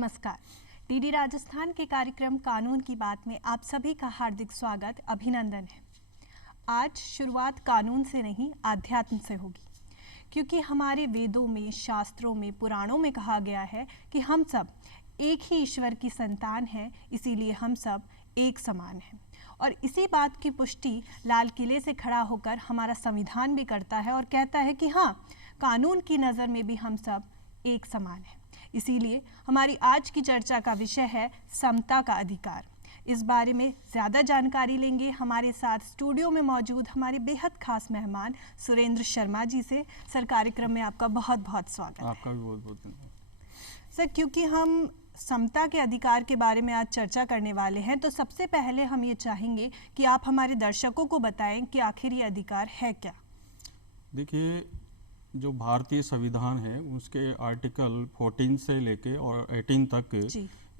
नमस्कार। डीडी राजस्थान के कार्यक्रम कानून की बात में आप सभी का हार्दिक स्वागत, अभिनंदन है। आज शुरुआत कानून से नहीं, आध्यात्म से होगी, क्योंकि हमारे वेदों में, शास्त्रों में, पुराणों में कहा गया है कि हम सब एक ही ईश्वर की संतान हैं, इसीलिए हम सब एक समान हैं। और इसी बात की पुष्टि लाल किले से खड़ा होकर हमारा संविधान भी करता है और कहता है कि हाँ, कानून की नज़र में भी हम सब एक समान हैं। इसीलिए हमारी आज की चर्चा का विषय है समता का अधिकार। इस बारे में ज़्यादा जानकारी लेंगे हमारे साथ स्टूडियो में मौजूद हमारे बेहद खास मेहमान सुरेंद्र शर्मा जी से। सर, कार्यक्रम में आपका बहुत बहुत स्वागत। आपका भी बहुत बहुत धन्यवाद। सर, क्योंकि हम समता के अधिकार के बारे में आज चर्चा करने वाले हैं, तो सबसे पहले हम ये चाहेंगे कि आप हमारे दर्शकों को बताएं कि आखिर ये अधिकार है क्या। देखिए, जो भारतीय संविधान है उसके आर्टिकल 14 से लेके और 18 तक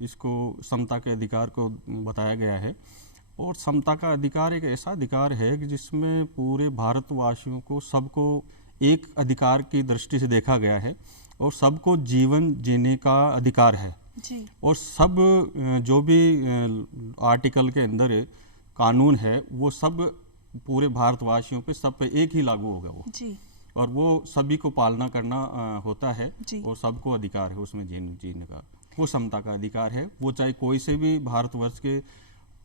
इसको समता के अधिकार को बताया गया है। और समता का अधिकार एक ऐसा अधिकार है कि जिसमें पूरे भारतवासियों को, सबको एक अधिकार की दृष्टि से देखा गया है और सबको जीवन जीने का अधिकार है जी। और सब जो भी आर्टिकल के अंदर कानून है वो सब पूरे भारतवासियों पे, सब पे एक ही लागू होगा वो जी। और वो सभी को पालना करना होता है और सबको अधिकार है उसमें जीने का। वो समता का अधिकार है। वो चाहे कोई से भी भारतवर्ष के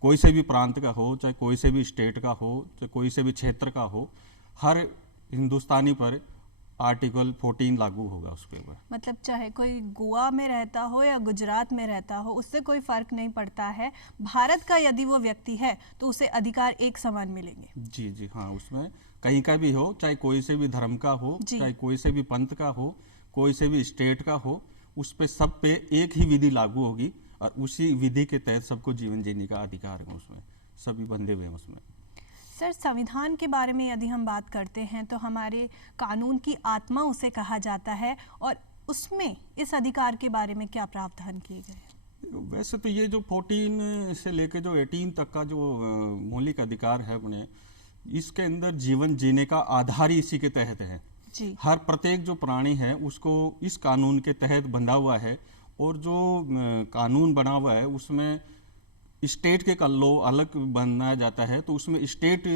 कोई से भी प्रांत का हो, चाहे कोई से भी स्टेट का हो, चाहे कोई से भी क्षेत्र का हो, हर हिंदुस्तानी पर आर्टिकल 14 लागू होगा उस पर। मतलब चाहे कोई गोवा में रहता हो या गुजरात में रहता हो, उससे कोई फर्क नहीं पड़ता है। भारत का यदि वो व्यक्ति है तो उसे अधिकार एक समान मिलेंगे। जी जी हाँ, उसमें कहीं का भी हो, चाहे कोई से भी धर्म का हो, चाहे कोई से भी पंथ का हो, कोई से भी स्टेट का हो, उस पे सब पे एक ही विधि लागू होगी और उसी विधि के तहत सबको जीवन जीने का अधिकार है। उसमें सभी बंधे हुए हैं उसमें। सर, संविधान के बारे में यदि हम बात करते हैं तो हमारे कानून की आत्मा उसे कहा जाता है, और उसमें इस अधिकार के बारे में क्या प्रावधान किए गए? वैसे तो ये जो 14 से लेकर जो 18 तक का जो मौलिक अधिकार है अपने, इसके अंदर जीवन जीने का आधार ही इसी के तहत है जी। हर प्रत्येक जो प्राणी है उसको इस कानून के तहत बंधा हुआ है। और जो कानून बना हुआ है उसमें स्टेट के कल्लो अलग बनाया जाता है, तो उसमें स्टेट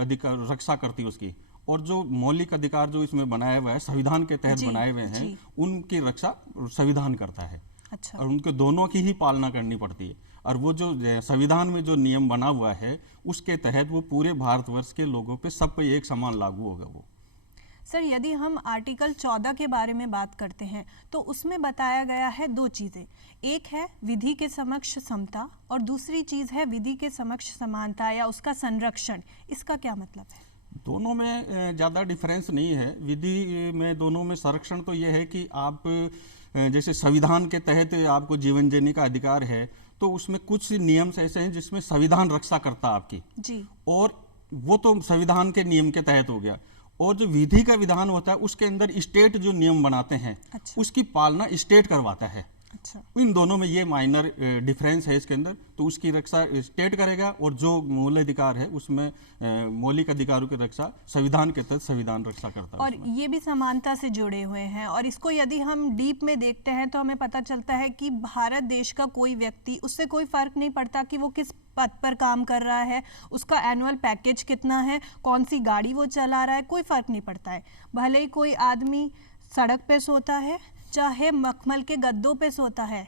अधिकार रक्षा करती है उसकी। और जो मौलिक अधिकार जो इसमें बनाया हुआ है, संविधान के तहत बनाए हुए हैं, उनकी रक्षा संविधान करता है। अच्छा। और उनके दोनों की ही पालना करनी पड़ती है। और वो जो संविधान में जो नियम बना हुआ है उसके तहत वो पूरे भारतवर्ष के लोगों पे, सब पे एक समान लागू होगा वो। सर, यदि हम आर्टिकल 14 के बारे में बात करते हैं तो उसमें बताया गया है दो चीज़ें। एक है विधि के समक्ष समता और दूसरी चीज़ है विधि के समक्ष समानता या उसका संरक्षण। इसका क्या मतलब है? दोनों में ज़्यादा डिफरेंस नहीं है। विधि में दोनों में संरक्षण तो ये है कि आप जैसे संविधान के तहत आपको जीवन जीने का अधिकार है, तो उसमें कुछ नियम ऐसे हैं जिसमें संविधान रक्षा करता है आपकी जी। और वो तो संविधान के नियम के तहत हो गया। और जो विधि का विधान होता है उसके अंदर स्टेट जो नियम बनाते हैं, अच्छा। उसकी पालना स्टेट करवाता है। अच्छा। इन दोनों में ये माइनर डिफरेंस है इसके अंदर। तो उसकी रक्षा स्टेट करेगा और जो मूल अधिकार है उसमें मौलिक अधिकारों की रक्षा संविधान के तहत संविधान रक्षा करता है। और ये भी समानता से जुड़े हुए हैं। और इसको यदि हम डीप में देखते हैं तो हमें पता चलता है कि भारत देश का कोई व्यक्ति, उससे कोई फर्क नहीं पड़ता कि वो किस पद पर काम कर रहा है, उसका एनुअल पैकेज कितना है, कौन सी गाड़ी वो चला रहा है, कोई फर्क नहीं पड़ता है। भले ही कोई आदमी सड़क पे सोता है, चाहे मखमल के गद्दों पे सोता है,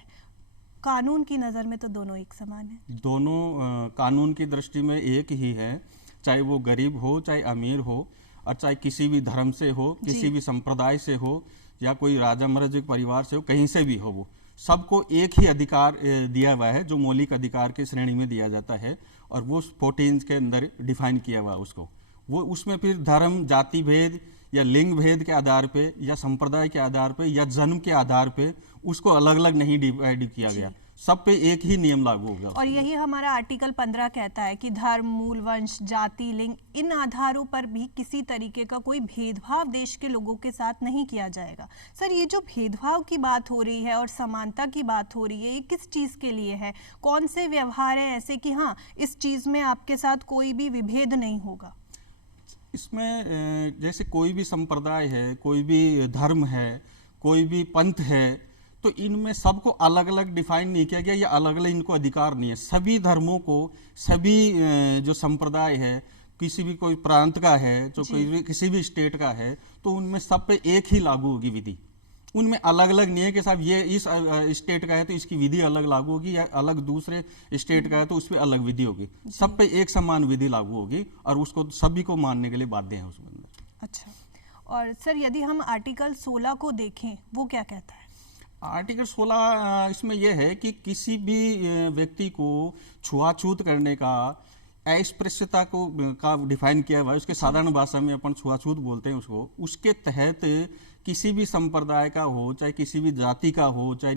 कानून की नज़र में तो दोनों एक समान है। दोनों कानून की दृष्टि में एक ही है, चाहे वो गरीब हो, चाहे अमीर हो, और चाहे किसी भी धर्म से हो, किसी भी संप्रदाय से हो, या कोई राजा महाराजा परिवार से हो, कहीं से भी हो, वो सबको एक ही अधिकार दिया हुआ है जो मौलिक अधिकार की श्रेणी में दिया जाता है। और वो 14 के अंदर डिफाइन किया हुआ उसको। वो उसमें फिर धर्म, जाति भेद या लिंग भेद के आधार पे या संप्रदाय के आधार पे या जन्म के आधार पे उसको अलग अलग नहीं डिवाइड किया गया, सब पे एक ही नियम लागू होगा। और यही हमारा आर्टिकल 15 कहता है कि धर्म, मूल, वंश, जाति, लिंग, इन आधारों पर भी किसी तरीके का कोई भेदभाव देश के लोगों के साथ नहीं किया जाएगा। सर, ये जो भेदभाव की बात हो रही है और समानता की बात हो रही है, ये किस चीज़ के लिए है? कौन से व्यवहार हैं ऐसे कि हाँ, इस चीज़ में आपके साथ कोई भी विभेद नहीं होगा? इसमें जैसे कोई भी संप्रदाय है, कोई भी धर्म है, कोई भी पंथ है, तो इनमें सबको अलग अलग डिफाइन नहीं किया गया या अलग अलग इनको अधिकार नहीं है। सभी धर्मों को, सभी जो संप्रदाय है, किसी भी कोई प्रांत का है, जो किसी भी स्टेट का है, तो उनमें सब पे एक ही लागू होगी विधि। उनमें अलग अलग नहीं है कि साहब ये इस स्टेट का है तो इसकी विधि अलग लागू होगी, या अलग दूसरे स्टेट का है तो उस पर अलग विधि होगी। सब पे एक समान विधि लागू होगी और उसको सभी को मानने के लिए बाध्य है उसमें अंदर। अच्छा, और सर यदि हम आर्टिकल 16 को देखें, वो क्या कहता है? आर्टिकल 16 इसमें यह है कि किसी भी व्यक्ति को छुआछूत करने का, अस्पृश्यता को का डिफाइन किया हुआ है। उसके साधारण भाषा में अपन छुआछूत बोलते हैं उसको। उसके तहत किसी भी संप्रदाय का हो, चाहे किसी भी जाति का हो, चाहे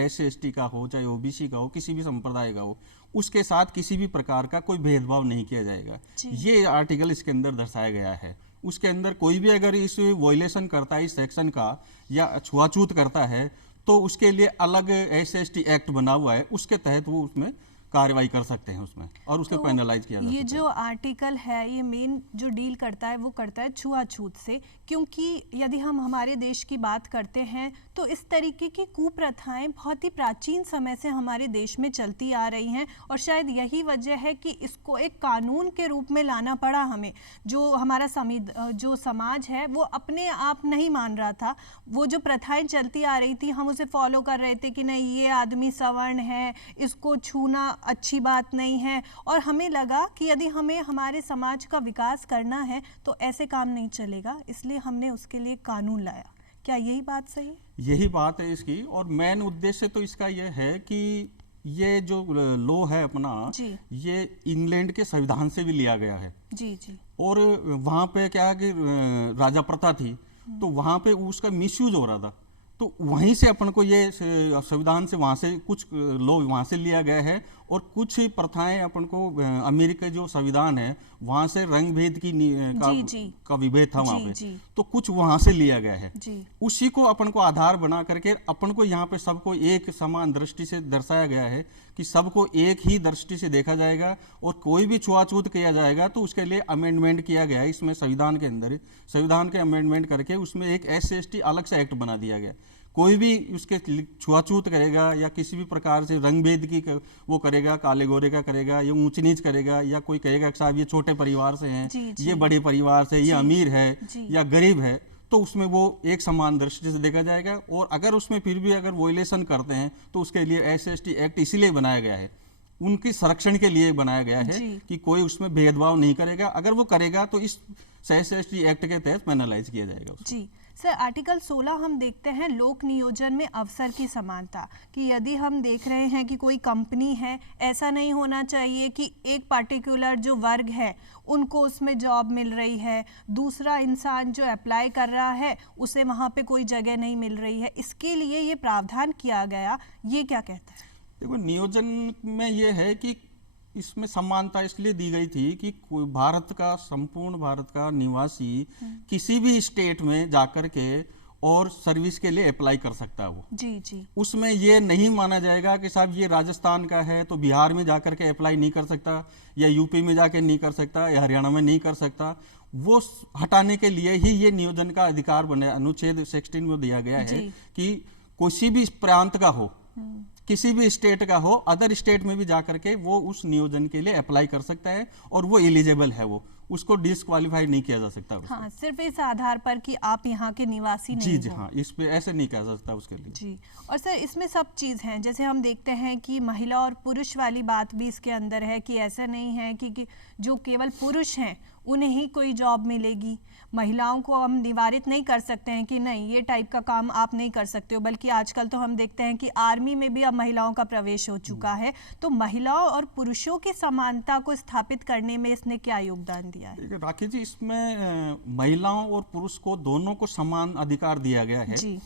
SC/ST का हो, चाहे OBC का हो, किसी भी संप्रदाय का हो, उसके साथ किसी भी प्रकार का कोई भेदभाव नहीं किया जाएगा। ये आर्टिकल इसके अंदर दर्शाया गया है। उसके अंदर कोई भी अगर इस वॉयलेशन करता है इस सेक्शन का या छुआछूत करता है, तो उसके लिए अलग SC/ST एक्ट बना हुआ है, उसके तहत वो उसमें कार्रवाई कर सकते हैं उसमें, और उसको पेनलाइज किया जा सकता है। ये जो आर्टिकल है, ये मेन जो डील करता है वो करता है छुआछूत से, क्योंकि यदि हम हमारे देश की बात करते हैं तो इस तरीके की कुप्रथाएं बहुत ही प्राचीन समय से हमारे देश में चलती आ रही हैं, और शायद यही वजह है कि इसको एक कानून के रूप में लाना पड़ा हमें। जो हमारा जो समाज है वो अपने आप नहीं मान रहा था, वो जो प्रथाएं चलती आ रही थी हम उसे फॉलो कर रहे थे कि नहीं ये आदमी सवर्ण है, इसको छूना अच्छी बात नहीं है, और हमें लगा कि यदि हमें हमारे समाज का विकास करना है तो ऐसे काम नहीं चलेगा, इसलिए हमने उसके लिए कानून लाया। क्या यही बात सही है? यही बात है इसकी, और मेन उद्देश्य तो इसका यह है कि ये जो लॉ है अपना, ये इंग्लैंड के संविधान से भी लिया गया है। जी। और वहाँ पे क्या है कि राजा प्रथा थी, तो वहाँ पे उसका मिसयूज हो रहा था, तो वहीं से अपन को ये संविधान से, वहाँ से कुछ लॉ वहाँ से लिया गया है, और कुछ प्रथाएं अपन को अमेरिका जो संविधान है वहाँ से रंग भेद की का विभेद था वहाँ पे, तो कुछ वहाँ से लिया गया है। उसी को अपन को आधार बना करके अपन को यहाँ पे सबको एक समान दृष्टि से दर्शाया गया है कि सबको एक ही दृष्टि से देखा जाएगा, और कोई भी छुआछूत किया जाएगा तो उसके लिए अमेंडमेंट किया गया है इसमें संविधान के अंदर। संविधान के अमेंडमेंट करके उसमें एक SC/ST अलग से एक्ट बना दिया गया। कोई भी उसके छुआछूत करेगा या किसी भी प्रकार से रंग भेद की वो करेगा, काले गोरे का करेगा, या ऊंच नीच करेगा, या कोई कहेगा कि साहब ये छोटे परिवार से हैं, ये बड़े परिवार से, ये अमीर है या गरीब है, तो उसमें वो एक समान दृष्टि से देखा जाएगा। और अगर उसमें फिर भी अगर वॉयलेशन करते हैं तो उसके लिए SC/ST एक्ट इसीलिए बनाया गया है, उनकी संरक्षण के लिए बनाया गया है कि कोई उसमें भेदभाव नहीं करेगा। अगर वो करेगा तो इस SC/ST एक्ट के तहत पेनलाइज किया जाएगा। जी सर, आर्टिकल 16 हम देखते हैं लोक नियोजन में अवसर की समानता, कि यदि हम देख रहे हैं कि कोई कंपनी है, ऐसा नहीं होना चाहिए कि एक पार्टिकुलर जो वर्ग है उनको उसमें जॉब मिल रही है, दूसरा इंसान जो अप्लाई कर रहा है उसे वहाँ पे कोई जगह नहीं मिल रही है। इसके लिए ये प्रावधान किया गया, ये क्या कहता है? देखो, नियोजन में ये है कि इसमें समानता इसलिए दी गई थी कि कोई संपूर्ण भारत का निवासी किसी भी स्टेट में जाकर के और सर्विस के लिए अप्लाई कर सकता है वो। जी। उसमें ये नहीं माना जाएगा कि साहब ये राजस्थान का है तो बिहार में जाकर के अप्लाई नहीं कर सकता, या यूपी में जाकर नहीं कर सकता, या हरियाणा में नहीं कर सकता। वो हटाने के लिए ही ये नियोजन का अधिकार बने, अनुच्छेद 16 में दिया गया है कि किसी भी प्रांत का हो, किसी भी स्टेट का हो, अदर स्टेट में भी जाकर के वो उस नियोजन के लिए अप्लाई कर सकता है, और वो एलिजिबल है, वो उसको डिस्क्वालीफाई नहीं किया जा सकता। हाँ, सिर्फ इस आधार पर कि आप यहाँ के निवासी नहीं जी हाँ, इस पे ऐसे नहीं कहा जा सकता उसके लिए। जी, और सर इसमें सब चीज़ हैं, जैसे हम देखते हैं कि महिला और पुरुष वाली बात भी इसके अंदर है, कि ऐसा नहीं है कि जो केवल पुरुष हैं उन्हें ही कोई जॉब मिलेगी। महिलाओं को हम निवारित नहीं कर सकते हैं कि नहीं ये टाइप का काम आप नहीं कर सकते हो, बल्कि आजकल तो हम देखते हैं कि आर्मी में भी अब महिलाओं का प्रवेश हो चुका है। तो महिलाओं और पुरुषों की समानता को स्थापित करने में इसने क्या योगदान दिया है? राखी जी, इसमें महिलाओं और पुरुष को दोनों को समान अधिकार दिया गया है जी।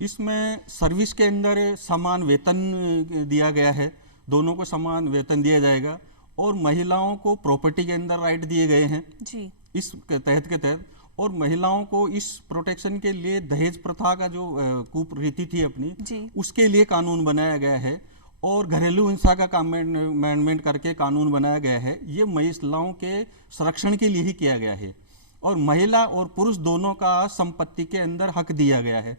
इसमें सर्विस के अंदर समान वेतन दिया गया है, दोनों को समान वेतन दिया जाएगा, और महिलाओं को प्रॉपर्टी के अंदर राइट दिए गए हैं जी इस तहत के तहत। और महिलाओं को इस प्रोटेक्शन के लिए दहेज प्रथा का जो कुरीति थी अपनी, उसके लिए कानून बनाया गया है, और घरेलू हिंसा का अमेंडमेंट करके कानून बनाया गया है। ये महिलाओं के संरक्षण के लिए ही किया गया है, और महिला और पुरुष दोनों का संपत्ति के अंदर हक दिया गया है।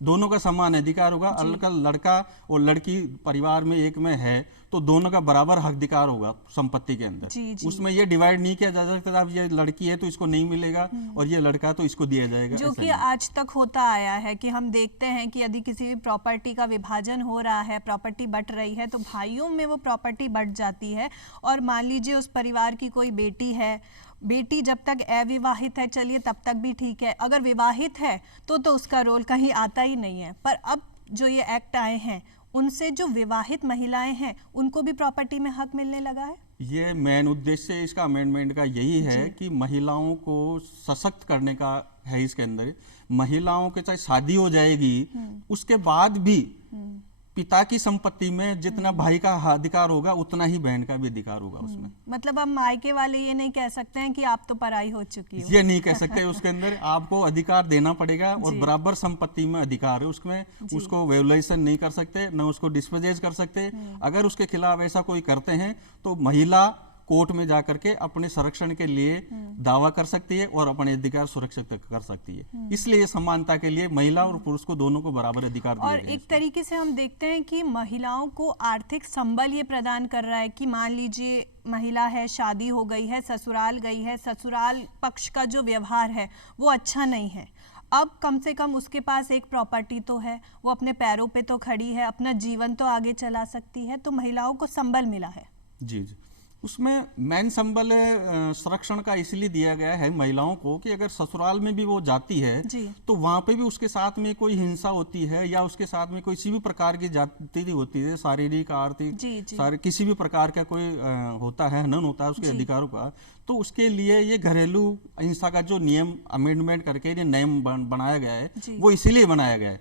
दोनों का समान अधिकार होगा। अगर लड़का और लड़की परिवार में एक में है तो दोनों का बराबर हक अधिकार होगा संपत्ति के अंदर। जी, जी। उसमें ये डिवाइड नहीं किया जा सकता, अब ये लड़की है तो इसको नहीं मिलेगा और ये लड़का तो इसको दिया जाएगा, जो ऐसा कि नहीं। आज तक होता आया है कि हम देखते हैं कि यदि किसी भी प्रॉपर्टी का विभाजन हो रहा है, प्रॉपर्टी बट रही है, तो भाइयों में वो प्रॉपर्टी बट जाती है। और मान लीजिए उस परिवार की कोई बेटी है, बेटी जब तक अविवाहित है चलिए तब तक भी ठीक है, अगर विवाहित है तो उसका रोल कहीं आता ही नहीं है। पर अब जो ये एक्ट आए हैं उनसे जो विवाहित महिलाएं हैं उनको भी प्रॉपर्टी में हक मिलने लगा है। ये मेन उद्देश्य इसका अमेंडमेंट का यही है कि महिलाओं को सशक्त करने का है। इसके अंदर महिलाओं के चाहे शादी हो जाएगी उसके बाद भी पिता की संपत्ति में जितना भाई का अधिकार होगा उतना ही बहन का भी अधिकार होगा उसमें। मतलब अब मायके वाले ये नहीं कह सकते हैं कि आप तो पराई हो चुकी हो, ये नहीं कह सकते। उसके अंदर आपको अधिकार देना पड़ेगा और बराबर संपत्ति में अधिकार है उसमें, उसको वेवलाइजेशन नहीं कर सकते, न उसको डिस्पोजेज कर सकते। अगर उसके खिलाफ ऐसा कोई करते हैं तो महिला कोर्ट में जाकर के अपने संरक्षण के लिए दावा कर सकती है और अपने अधिकार सुरक्षित कर सकती है। इसलिए समानता के लिए महिला और पुरुष को दोनों को बराबर अधिकार दिए और गए। एक तरीके से हम देखते हैं कि महिलाओं को आर्थिक संबल ये प्रदान कर रहा है कि मान लीजिए महिला है, शादी हो गई है, ससुराल गई है, ससुराल पक्ष का जो व्यवहार है वो अच्छा नहीं है, अब कम से कम उसके पास एक प्रॉपर्टी तो है, वो अपने पैरों पे तो खड़ी है, अपना जीवन तो आगे चला सकती है, तो महिलाओं को संबल मिला है। जी जी, उसमें मैन संबल संरक्षण का इसलिए दिया गया है महिलाओं को कि अगर ससुराल में भी वो जाती है तो वहां पे भी उसके साथ में कोई हिंसा होती है या उसके साथ में किसी भी प्रकार की जाति होती है, शारीरिक आर्थिक सारे किसी भी प्रकार का कोई होता है, हनन होता है उसके अधिकारों का, तो उसके लिए ये घरेलू हिंसा का जो नियम अमेंडमेंट करके ये नियम बनाया गया है वो इसीलिए बनाया गया है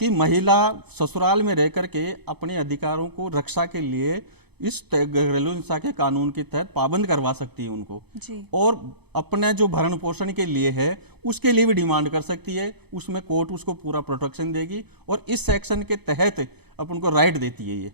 कि महिला ससुराल में रह करके अपने अधिकारों को रक्षा के लिए इस घरेलू हिंसा के कानून के तहत पाबंद करवा सकती है उनको और अपने जो भरण पोषण के लिए है उसके लिए भी डिमांड कर सकती है। उसमें कोर्ट उसको पूरा प्रोटेक्शन देगी और इस सेक्शन के तहत अपन को राइट देती है ये।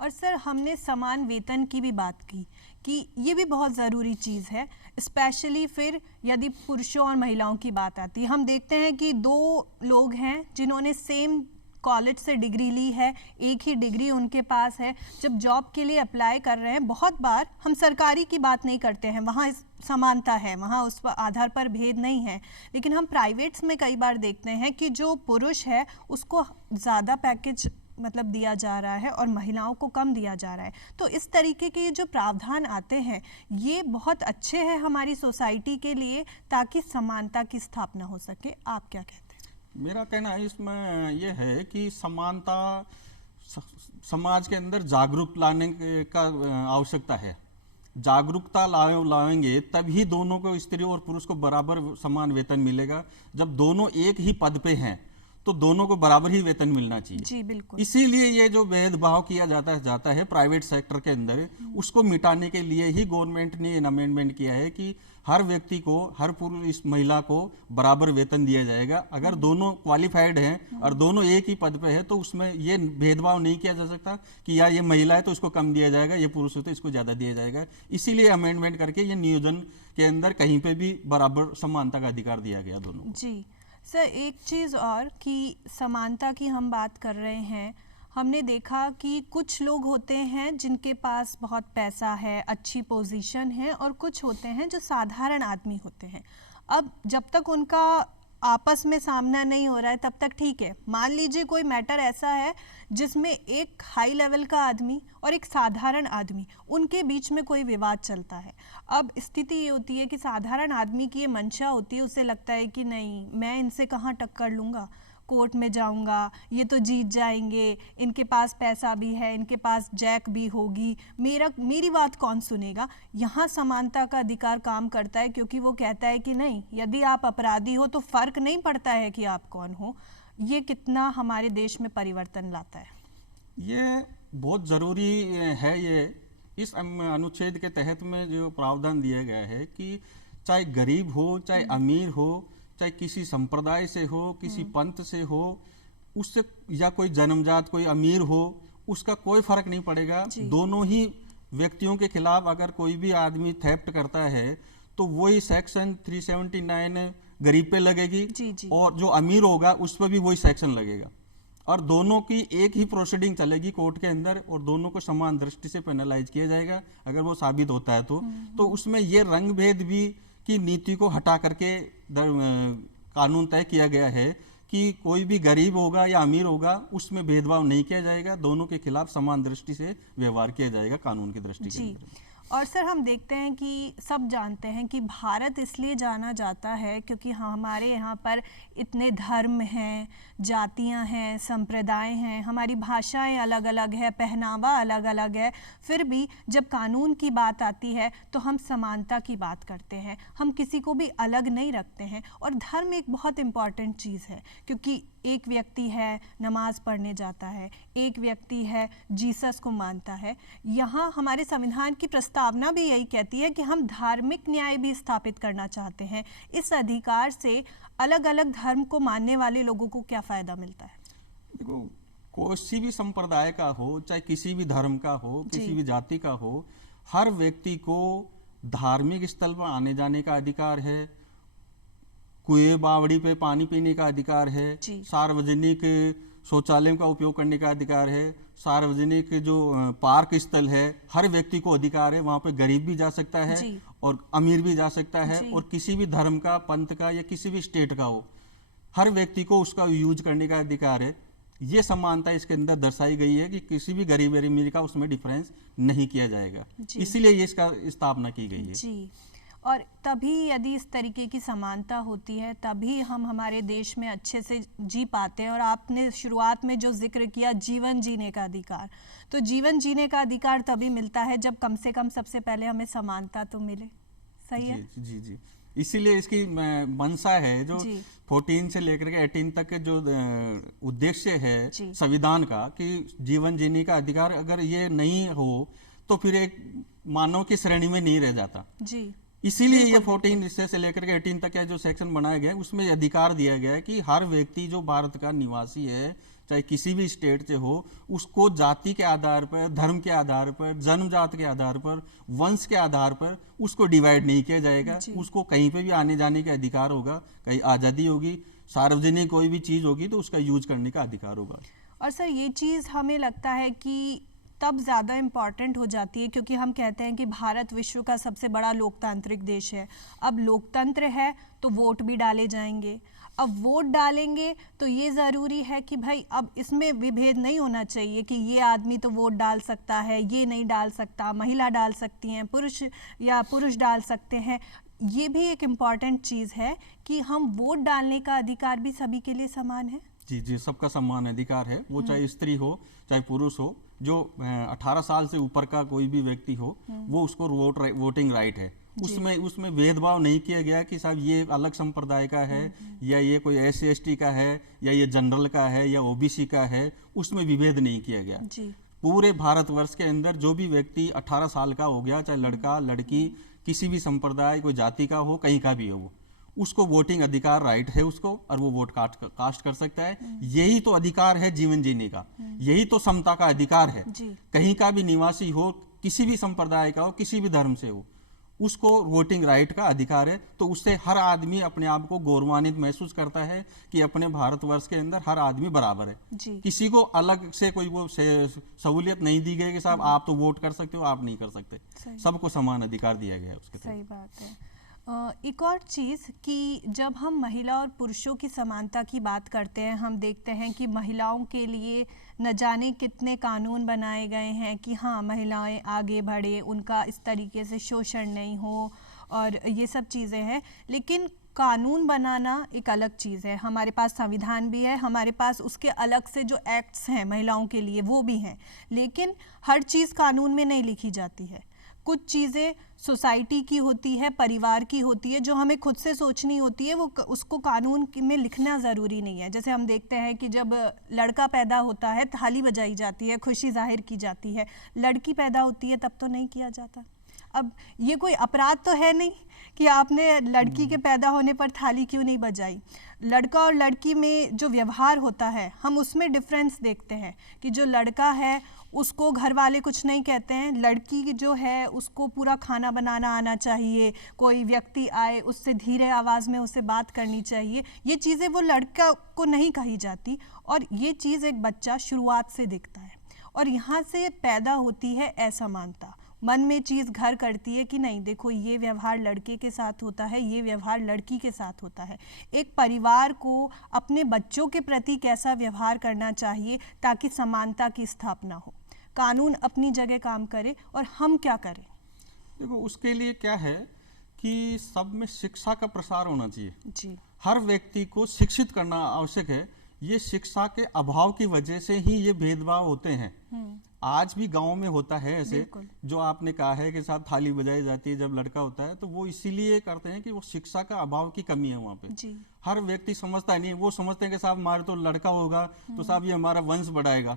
और सर हमने समान वेतन की भी बात की कि ये भी बहुत ज़रूरी चीज़ है, स्पेशली फिर यदि पुरुषों और महिलाओं की बात आती है। हम देखते हैं कि दो लोग हैं जिन्होंने सेम कॉलेज से डिग्री ली है, एक ही डिग्री उनके पास है, जब जॉब के लिए अप्लाई कर रहे हैं, बहुत बार हम सरकारी की बात नहीं करते हैं, वहाँ समानता है, वहाँ उस आधार पर भेद नहीं है, लेकिन हम प्राइवेट्स में कई बार देखते हैं कि जो पुरुष है उसको ज़्यादा पैकेज मतलब दिया जा रहा है और महिलाओं को कम दिया जा रहा है। तो इस तरीके के ये जो प्रावधान आते हैं ये बहुत अच्छे हैं हमारी सोसाइटी के लिए ताकि समानता की स्थापना हो सके। आप क्या कहते हैं? मेरा कहना है इसमें यह है कि समानता समाज के अंदर जागरूक लाने का आवश्यकता है। जागरूकता लाएंगे तभी दोनों को, स्त्री और पुरुष को बराबर समान वेतन मिलेगा। जब दोनों एक ही पद पे हैं तो दोनों को बराबर ही वेतन मिलना चाहिए। जी बिल्कुल। इसीलिए ये जो भेदभाव किया जाता है प्राइवेट सेक्टर के अंदर, उसको मिटाने के लिए ही गवर्नमेंट ने अमेंडमेंट किया है कि हर व्यक्ति को, हर पुरुष इस महिला को बराबर वेतन दिया जाएगा। अगर दोनों क्वालिफाइड हैं और दोनों एक ही पद पे है तो उसमें ये भेदभाव नहीं किया जा सकता कि यार ये महिला है तो इसको कम दिया जाएगा, ये पुरुष है तो इसको ज्यादा दिया जाएगा। इसीलिए अमेंडमेंट करके ये नियोजन के अंदर कहीं पे भी बराबर समानता का अधिकार दिया गया दोनों को। जी सर, एक चीज़ और कि समानता की हम बात कर रहे हैं, हमने देखा कि कुछ लोग होते हैं जिनके पास बहुत पैसा है, अच्छी पोजीशन है, और कुछ होते हैं जो साधारण आदमी होते हैं। अब जब तक उनका आपस में सामना नहीं हो रहा है तब तक ठीक है। मान लीजिए कोई मैटर ऐसा है जिसमें एक हाई लेवल का आदमी और एक साधारण आदमी, उनके बीच में कोई विवाद चलता है। अब स्थिति ये होती है कि साधारण आदमी की ये मंशा होती है, उसे लगता है कि नहीं मैं इनसे कहाँ टक्कर लूँगा, कोर्ट में जाऊंगा, ये तो जीत जाएंगे, इनके पास पैसा भी है, इनके पास जैक भी होगी, मेरी बात कौन सुनेगा। यहाँ समानता का अधिकार काम करता है क्योंकि वो कहता है कि नहीं, यदि आप अपराधी हो तो फर्क नहीं पड़ता है कि आप कौन हो। ये कितना हमारे देश में परिवर्तन लाता है। ये बहुत ज़रूरी है। ये इस अनुच्छेद के तहत में जो प्रावधान दिया गया है कि चाहे गरीब हो, चाहे अमीर हो, चाहे किसी संप्रदाय से हो, किसी पंथ से हो, उससे या कोई जन्मजात कोई अमीर हो, उसका कोई फर्क नहीं पड़ेगा। दोनों ही व्यक्तियों के खिलाफ अगर कोई भी आदमी थेफ्ट करता है तो वही सेक्शन 379 गरीब पे लगेगी, जी जी। और जो अमीर होगा उस पर भी वही सेक्शन लगेगा, और दोनों की एक ही प्रोसीडिंग चलेगी कोर्ट के अंदर, और दोनों को समान दृष्टि से पेनलाइज किया जाएगा अगर वो साबित होता है तो उसमें ये रंग भेद भी की नीति को हटा करके कानून तय किया गया है कि कोई भी गरीब होगा या अमीर होगा उसमें भेदभाव नहीं किया जाएगा, दोनों के खिलाफ समान दृष्टि से व्यवहार किया जाएगा कानून की दृष्टि के अंदर। और सर हम देखते हैं कि सब जानते हैं कि भारत इसलिए जाना जाता है क्योंकि हमारे यहाँ पर इतने धर्म हैं, जातियाँ हैं, संप्रदाय हैं, हमारी भाषाएं अलग अलग है, पहनावा अलग अलग है, फिर भी जब कानून की बात आती है तो हम समानता की बात करते हैं, हम किसी को भी अलग नहीं रखते हैं। और धर्म एक बहुत इम्पॉर्टेंट चीज़ है क्योंकि एक व्यक्ति है नमाज पढ़ने जाता है, एक व्यक्ति है जीसस को मानता है। यहाँ हमारे संविधान की प्रस्तावना भी यही कहती है कि हम धार्मिक न्याय भी स्थापित करना चाहते हैं। इस अधिकार से अलग अलग धर्म को मानने वाले लोगों को क्या फायदा मिलता है? देखो, किसी भी संप्रदाय का हो, चाहे किसी भी धर्म का हो, किसी भी जाति का हो, हर व्यक्ति को धार्मिक स्थल पर आने जाने का अधिकार है, कुएं बावड़ी पे पानी पीने का अधिकार है, सार्वजनिक शौचालयों का उपयोग करने का अधिकार है, सार्वजनिक जो पार्क स्थल है हर व्यक्ति को अधिकार है, वहां पे गरीब भी जा सकता है और अमीर भी जा सकता है, और किसी भी धर्म का, पंथ का या किसी भी स्टेट का हो, हर व्यक्ति को उसका यूज करने का अधिकार है। ये समानता इसके अंदर दर्शाई गई है कि किसी भी गरीब या अमीर का उसमें डिफरेंस नहीं किया जाएगा, इसीलिए ये इसका स्थापना की गई है जी। और तभी यदि इस तरीके की समानता होती है तभी हम हमारे देश में अच्छे से जी पाते हैं। और आपने शुरुआत में जो जिक्र किया जीवन जीने का अधिकार, तो जीवन जीने का अधिकार तभी मिलता है जब कम से कम सबसे पहले हमें समानता तो मिले। सही है जी जी। इसीलिए इसकी मंशा है जो 14 से लेकर के 18 तक के जो उद्देश्य है संविधान का कि जीवन जीने का अधिकार अगर ये नहीं हो तो फिर एक मानव की श्रेणी में नहीं रह जाता जी। इसीलिए ये 14 से लेकर के 18 तक का जो सेक्शन बनाया गया है उसमें अधिकार दिया गया है कि हर व्यक्ति जो भारत का निवासी है, चाहे किसी भी स्टेट से हो, उसको जाति के आधार पर, धर्म के आधार पर, जन्मजात के आधार पर, वंश के आधार पर उसको डिवाइड नहीं किया जाएगा। उसको कहीं पे भी आने जाने का अधिकार होगा, कहीं आज़ादी होगी, सार्वजनिक कोई भी चीज़ होगी तो उसका यूज करने का अधिकार होगा। और सर ये चीज़ हमें लगता है कि तब ज़्यादा इम्पॉर्टेंट हो जाती है क्योंकि हम कहते हैं कि भारत विश्व का सबसे बड़ा लोकतांत्रिक देश है। अब लोकतंत्र है तो वोट भी डाले जाएंगे। अब वोट डालेंगे तो ये ज़रूरी है कि भाई अब इसमें विभेद नहीं होना चाहिए कि ये आदमी तो वोट डाल सकता है, ये नहीं डाल सकता, महिला डाल सकती हैं, पुरुष डाल सकते हैं। ये भी एक इम्पॉर्टेंट चीज़ है कि हम वोट डालने का अधिकार भी सभी के लिए समान है। जी जी, सबका समान अधिकार है, वो चाहे स्त्री हो चाहे पुरुष हो। जो 18 साल से ऊपर का कोई भी व्यक्ति हो वो उसको वोटिंग राइट है। उसमें भेदभाव नहीं किया गया कि साहब ये अलग संप्रदाय का है या ये कोई SC/ST का है या ये जनरल का है या OBC का है, उसमें विभेद नहीं किया गया। पूरे भारतवर्ष के अंदर जो भी व्यक्ति 18 साल का हो गया, चाहे लड़का लड़की, किसी भी संप्रदाय, कोई जाति का हो, कहीं का भी हो, उसको वोटिंग अधिकार राइट है उसको, और वो वोट कास्ट कर सकता है। यही तो अधिकार है जीवन जीने का, यही तो समता का अधिकार है। कहीं का भी निवासी हो, किसी भी संप्रदाय का हो, किसी भी धर्म से हो, उसको वोटिंग राइट का अधिकार है। तो उससे हर आदमी अपने आप को गौरवान्वित महसूस करता है कि अपने भारतवर्ष के अंदर हर आदमी बराबर है। किसी को अलग से कोई वो सहूलियत नहीं दी गई कि साहब आप तो वोट कर सकते हो, आप नहीं कर सकते। सबको समान अधिकार दिया गया है उसके तहत। सही बात है। एक और चीज़ कि जब हम महिला और पुरुषों की समानता की बात करते हैं, हम देखते हैं कि महिलाओं के लिए न जाने कितने कानून बनाए गए हैं कि हाँ महिलाएं आगे बढ़े, उनका इस तरीके से शोषण नहीं हो, और ये सब चीज़ें हैं। लेकिन कानून बनाना एक अलग चीज़ है। हमारे पास संविधान भी है, हमारे पास उसके अलग से जो एक्ट्स हैं महिलाओं के लिए वो भी हैं, लेकिन हर चीज़ कानून में नहीं लिखी जाती है। कुछ चीज़ें सोसाइटी की होती है, परिवार की होती है, जो हमें खुद से सोचनी होती है, वो उसको कानून में लिखना ज़रूरी नहीं है। जैसे हम देखते हैं कि जब लड़का पैदा होता है थाली बजाई जाती है, खुशी जाहिर की जाती है, लड़की पैदा होती है तब तो नहीं किया जाता। अब ये कोई अपराध तो है नहीं कि आपने लड़की के पैदा होने पर थाली क्यों नहीं बजाई। लड़का और लड़की में जो व्यवहार होता है हम उसमें डिफरेंस देखते हैं कि जो लड़का है उसको घर वाले कुछ नहीं कहते हैं, लड़की जो है उसको पूरा खाना बनाना आना चाहिए, कोई व्यक्ति आए उससे धीरे आवाज़ में उसे बात करनी चाहिए। ये चीज़ें वो लड़का को नहीं कही जाती और ये चीज़ एक बच्चा शुरुआत से देखता है और यहाँ से पैदा होती है असमानता। मन में चीज़ घर करती है कि नहीं देखो ये व्यवहार लड़के के साथ होता है, ये व्यवहार लड़की के साथ होता है। एक परिवार को अपने बच्चों के प्रति कैसा व्यवहार करना चाहिए ताकि समानता की स्थापना हो। कानून अपनी जगह काम करे और हम क्या करें? देखो उसके लिए क्या है कि सब में शिक्षा का प्रसार होना चाहिए जी। हर व्यक्ति को शिक्षित करना आवश्यक है। ये शिक्षा के अभाव की वजह से ही ये भेदभाव होते हैं। आज भी गांव में होता है ऐसे, जो आपने कहा है कि साहब थाली बजाई जाती है जब लड़का होता है, तो वो इसीलिए करते हैं कि वो शिक्षा का अभाव की कमी है वहाँ पे। जी। हर व्यक्ति समझता नहीं, वो समझते हैं कि साहब हमारे तो लड़का होगा तो साहब ये हमारा वंश बढ़ाएगा,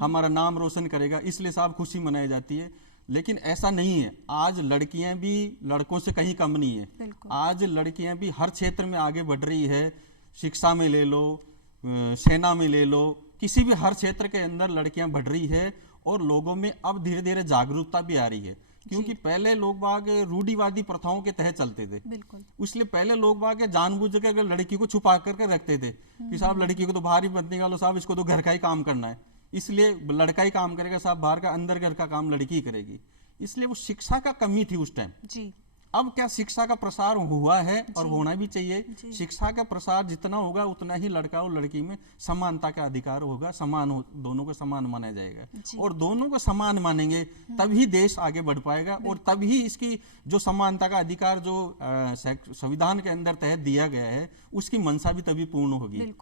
हमारा नाम रोशन करेगा, इसलिए साहब खुशी मनाई जाती है। लेकिन ऐसा नहीं है। आज लड़कियां भी लड़कों से कहीं कम नहीं है। आज लड़कियां भी हर क्षेत्र में आगे बढ़ रही है। शिक्षा में ले लो, सेना में ले लो, किसी भी हर क्षेत्र के अंदर लड़कियां बढ़ रही है और लोगों में अब धीरे धीरे जागरूकता भी आ रही है। क्योंकि पहले लोग बाग रूढ़िवादी प्रथाओं के तहत चलते थे, इसलिए पहले लोग बाग जानबूझ कर लड़की को छुपा करके रखते थे कि साहब लड़की को तो बाहर ही मत निकालो, साहब इसको तो घर का ही काम करना है, इसलिए लड़का ही काम करेगा, साहब बाहर का, अंदर घर का काम लड़की करेगी। इसलिए वो शिक्षा का कमी थी उस टाइम जी। अब क्या शिक्षा का प्रसार हुआ है और होना भी चाहिए। शिक्षा का प्रसार जितना होगा उतना ही लड़का और लड़की में समानता का अधिकार होगा, समान दोनों को समान माना जाएगा और दोनों को समान मानेंगे तभी देश आगे बढ़ पाएगा और तभी इसकी जो समानता का अधिकार जो संविधान के अंदर तहत दिया गया है उसकी मंशा भी तभी पूर्ण होगी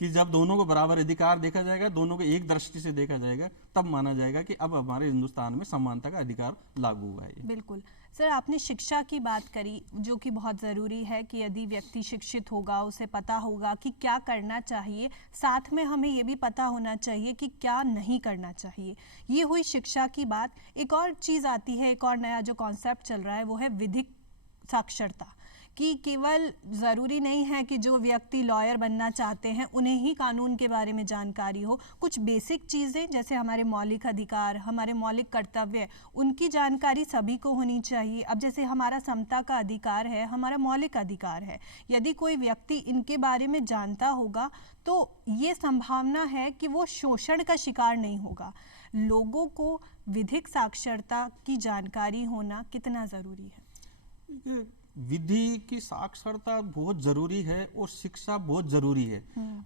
कि जब दोनों को बराबर अधिकार देखा जाएगा, दोनों को एक दृष्टि से देखा जाएगा, तब माना जाएगा कि अब हमारे हिंदुस्तान में समानता का अधिकार लागू हुआ है। बिल्कुल सर, आपने शिक्षा की बात करी जो कि बहुत ज़रूरी है कि यदि व्यक्ति शिक्षित होगा उसे पता होगा कि क्या करना चाहिए, साथ में हमें ये भी पता होना चाहिए कि क्या नहीं करना चाहिए। ये हुई शिक्षा की बात। एक और चीज़ आती है, एक और नया जो कॉन्सेप्ट चल रहा है वो है विधिक साक्षरता, कि केवल ज़रूरी नहीं है कि जो व्यक्ति लॉयर बनना चाहते हैं उन्हें ही कानून के बारे में जानकारी हो। कुछ बेसिक चीज़ें जैसे हमारे मौलिक अधिकार, हमारे मौलिक कर्तव्य, उनकी जानकारी सभी को होनी चाहिए। अब जैसे हमारा समता का अधिकार है, हमारा मौलिक अधिकार है, यदि कोई व्यक्ति इनके बारे में जानता होगा तो ये संभावना है कि वो शोषण का शिकार नहीं होगा। लोगों को विधिक साक्षरता की जानकारी होना कितना ज़रूरी है? विधि की साक्षरता बहुत जरूरी है और शिक्षा बहुत जरूरी है।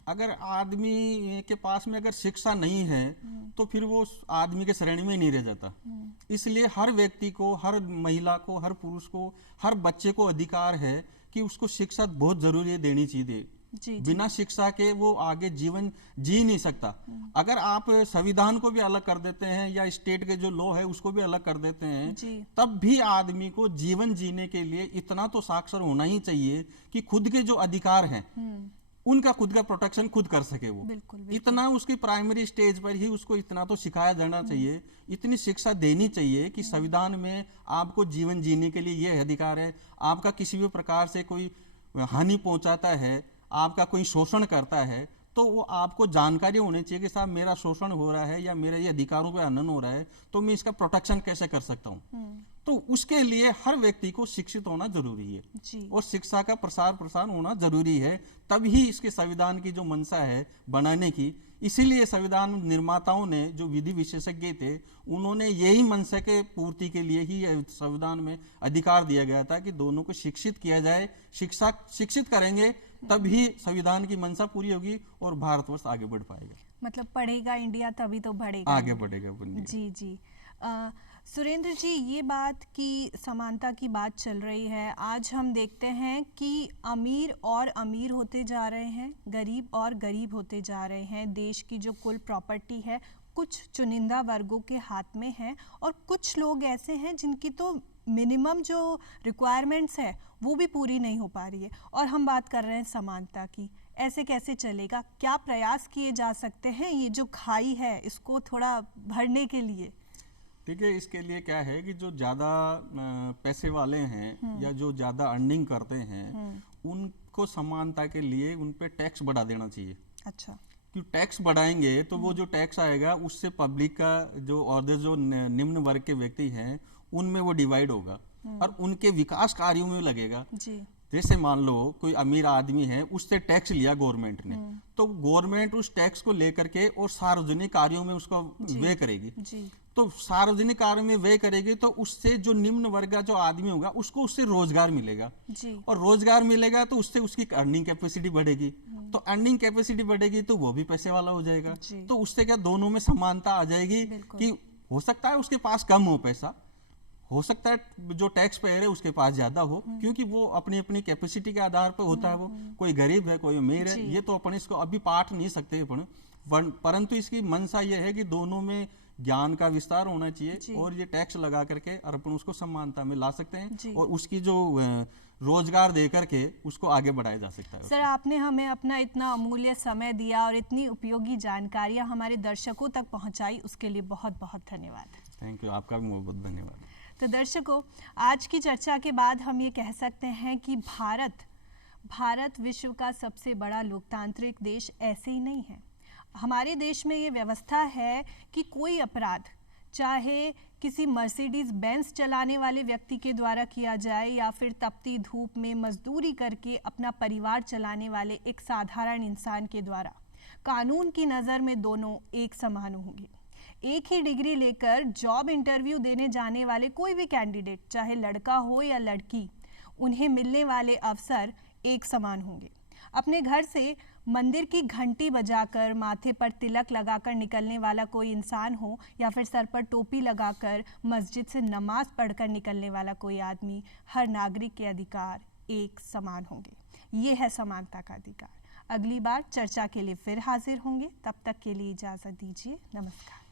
अगर आदमी के पास में अगर शिक्षा नहीं है तो फिर वो आदमी के श्रेणी में नहीं रह जाता। इसलिए हर व्यक्ति को, हर महिला को, हर पुरुष को, हर बच्चे को अधिकार है कि उसको शिक्षा बहुत जरूरी है, देनी चाहिए। बिना शिक्षा के वो आगे जीवन जी नहीं सकता। अगर आप संविधान को भी अलग कर देते हैं या स्टेट के जो लॉ है उसको भी अलग कर देते हैं, तब भी आदमी को जीवन जीने के लिए इतना तो साक्षर होना ही चाहिए कि खुद के जो अधिकार हैं उनका खुद का प्रोटेक्शन खुद कर सके। वो इतना उसकी प्राइमरी स्टेज पर ही उसको इतना तो सिखाया जाना चाहिए, इतनी शिक्षा देनी चाहिए कि संविधान में आपको जीवन जीने के लिए ये अधिकार है। आपका किसी भी प्रकार से कोई हानि पहुंचाता है, आपका कोई शोषण करता है, तो वो आपको जानकारी होनी चाहिए कि साहब मेरा शोषण हो रहा है या मेरे ये अधिकारों पे हनन हो रहा है, तो मैं इसका प्रोटेक्शन कैसे कर सकता हूँ। तो उसके लिए हर व्यक्ति को शिक्षित होना जरूरी है और शिक्षा का प्रसार होना जरूरी है, तभी इसके संविधान की जो मंशा है बनाने की। इसीलिए संविधान निर्माताओं ने, जो विधि विशेषज्ञ थे, उन्होंने यही मंशा के पूर्ति के लिए ही संविधान में अधिकार दिया गया था कि दोनों को शिक्षित किया जाए। शिक्षित करेंगे तभी संविधान की मंशा पूरी होगी और भारतवर्ष आगे बढ़ पाएगा। मतलब पढ़ेगा इंडिया तभी तो बढ़ेगा, आगे बढ़ेगा। जी। सुरेंद्र जी, ये बात की समानता की बात चल रही है, आज हम देखते हैं कि अमीर और अमीर होते जा रहे हैं, गरीब और गरीब होते जा रहे हैं। देश की जो कुल प्रॉपर्टी है कुछ चुनिंदा वर्गों के हाथ में है और कुछ लोग ऐसे हैं जिनकी तो मिनिमम जो रिक्वायरमेंट्स है वो भी पूरी नहीं हो पा रही है, और हम बात कर रहे हैं समानता की। ऐसे कैसे चलेगा? क्या प्रयास किए जा सकते हैं ये जो खाई है इसको थोड़ा भरने के लिए? ठीक है, इसके लिए क्या है कि जो ज़्यादा पैसे वाले हैं या जो ज़्यादा अर्निंग करते हैं उनको समानता के लिए उन पे टैक्स बढ़ा देना चाहिए। अच्छा। कि टैक्स बढ़ाएंगे तो वो जो टैक्स आएगा उससे पब्लिक का जो और जो निम्न वर्ग के व्यक्ति हैं उनमें वो डिवाइड होगा और उनके विकास कार्यों में लगेगा जी। जैसे मान लो कोई अमीर आदमी है, उससे टैक्स लिया गवर्नमेंट ने, तो गवर्नमेंट उस टैक्स को लेकर के और सार्वजनिक कार्यों में उसको व्यय करेगी जी। तो सार्वजनिक कार्यों में व्यय करेगी तो उससे जो निम्न वर्ग का जो आदमी होगा उसको उससे रोजगार मिलेगा जी। और रोजगार मिलेगा तो उससे उसकी अर्निंग कैपेसिटी बढ़ेगी, तो अर्निंग कैपेसिटी बढ़ेगी तो वो भी पैसे वाला हो जाएगा, तो उससे क्या दोनों में समानता आ जाएगी कि हो सकता है उसके पास कम हो पैसा, हो सकता है जो टैक्स पेयर है उसके पास ज्यादा हो, क्योंकि वो अपनी अपनी कैपेसिटी के आधार पर होता है, वो कोई गरीब है कोई अमीर है, ये तो अपन इसको अभी पाठ नहीं सकते अपन, परंतु इसकी मंशा ये है कि दोनों में ज्ञान का विस्तार होना चाहिए और ये टैक्स लगा करके और अपन उसको समानता में ला सकते हैं और उसकी जो रोजगार दे करके उसको आगे बढ़ाया जा सकता है। सर, आपने हमें अपना इतना अमूल्य समय दिया और इतनी उपयोगी जानकारियां हमारे दर्शकों तक पहुंचाई, उसके लिए बहुत बहुत धन्यवाद। थैंक यू, आपका भी बहुत बहुत धन्यवाद। तो दर्शकों, आज की चर्चा के बाद हम ये कह सकते हैं कि भारत विश्व का सबसे बड़ा लोकतांत्रिक देश ऐसे ही नहीं है। हमारे देश में ये व्यवस्था है कि कोई अपराध चाहे किसी मर्सिडीज बेंज चलाने वाले व्यक्ति के द्वारा किया जाए या फिर तपती धूप में मजदूरी करके अपना परिवार चलाने वाले एक साधारण इंसान के द्वारा, कानून की नज़र में दोनों एक समान होंगे। एक ही डिग्री लेकर जॉब इंटरव्यू देने जाने वाले कोई भी कैंडिडेट, चाहे लड़का हो या लड़की, उन्हें मिलने वाले अवसर एक समान होंगे। अपने घर से मंदिर की घंटी बजाकर, माथे पर तिलक लगाकर निकलने वाला कोई इंसान हो या फिर सर पर टोपी लगाकर मस्जिद से नमाज पढ़कर निकलने वाला कोई आदमी, हर नागरिक के अधिकार एक समान होंगे। ये है समानता का अधिकार। अगली बार चर्चा के लिए फिर हाजिर होंगे, तब तक के लिए इजाज़त दीजिए। नमस्कार।